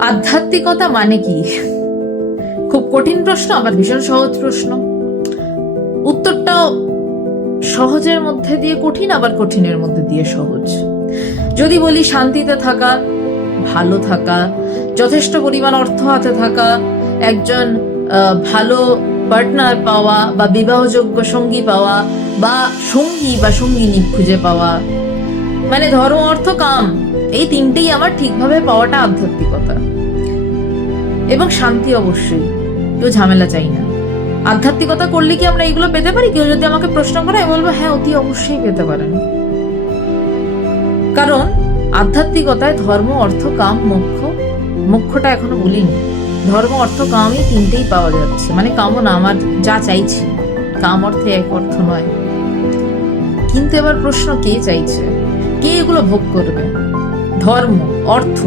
আধ্যাত্মিকতা মানে কি? খুব কঠিন প্রশ্ন, আবার ভীষণ সহজ প্রশ্ন। উত্তরটাও সহজের মধ্যে দিয়ে কঠিন, আবার কঠিনের মধ্যে দিয়ে সহজ। যদি বলি শান্তিতে থাকা, ভালো থাকা, যথেষ্ট পরিমাণ অর্থ হাতে থাকা, একজন ভালো পার্টনার পাওয়া, বা বিবাহযোগ্য সঙ্গী পাওয়া, বা সঙ্গী বা সঙ্গিনী খুঁজে পাওয়া, মানে ধর্ম অর্থ কাম, এই তিনটেই আমার ঠিকভাবে পাওয়াটা আধ্যাত্মিকতা। এবং শান্তি অবশ্যই, কেউ ঝামেলা চাই না। আধ্যাত্মিকতা করলে কি আমরা এগুলো পেতে পারি? কেউ যদি আমাকে প্রশ্ন করে, আমি বলবো হ্যাঁ, অতি অবশ্যই পেতে পারেন। কারণ আধ্যাত্মিকতায় ধর্ম অর্থ কাম মোক্ষ, মোক্ষটা এখনো বলিনি, ধর্ম অর্থ কামই তিনটেই পাওয়া যাচ্ছে। মানে কামনা আমার যা চাইছি, কাম অর্থে এক অর্থ নয়। কিন্তু এবার প্রশ্ন, কে চাইছে? কে এগুলো ভোগ করবে? ধর্ম, অর্থ,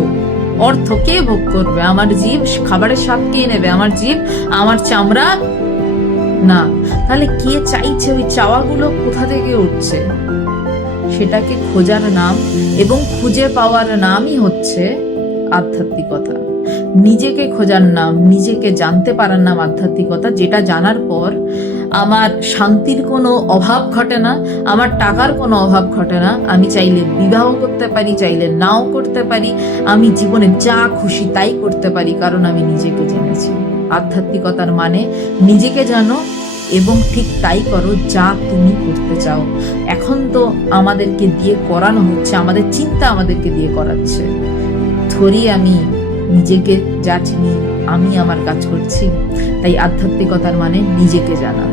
অর্থ কে ভোগ করবে? আমার জীব খাবারের স্বাদ কে নেবে? আমার জীব, আমার চামড়া? না। তাহলে কে চাইছে? ওই চাওয়াগুলো কোথা থেকে উঠছে? সেটাকে খোঁজার নাম এবং খুঁজে পাওয়ার নামই হচ্ছে আধ্যাত্মিকতা। নিজেকে খোঁজার নাম, নিজেকে জানতে পারার নাম আধ্যাত্মিকতা। যেটা জানার পর আমার শান্তির কোনো অভাব ঘটে না, আমার টাকার কোনো অভাব ঘটে না। আমি চাইলে বিবাহ করতে পারি, চাইলে নাও করতে পারি, আমি জীবনে যা খুশি তাই করতে পারি, কারণ আমি নিজেকে জেনেছি। আধ্যাত্মিকতার মানে নিজেকে জানো এবং ঠিক তাই করো যা তুমি করতে চাও। এখন তো আমাদেরকে দিয়ে করানো হচ্ছে, আমাদের চিন্তা আমাদেরকে দিয়ে করাচ্ছে। থরি আমি নিজেকে যা চিনি, আমি আমার কাজ করছি। তাই আধ্যাত্মিকতার মানে নিজেকে জানা।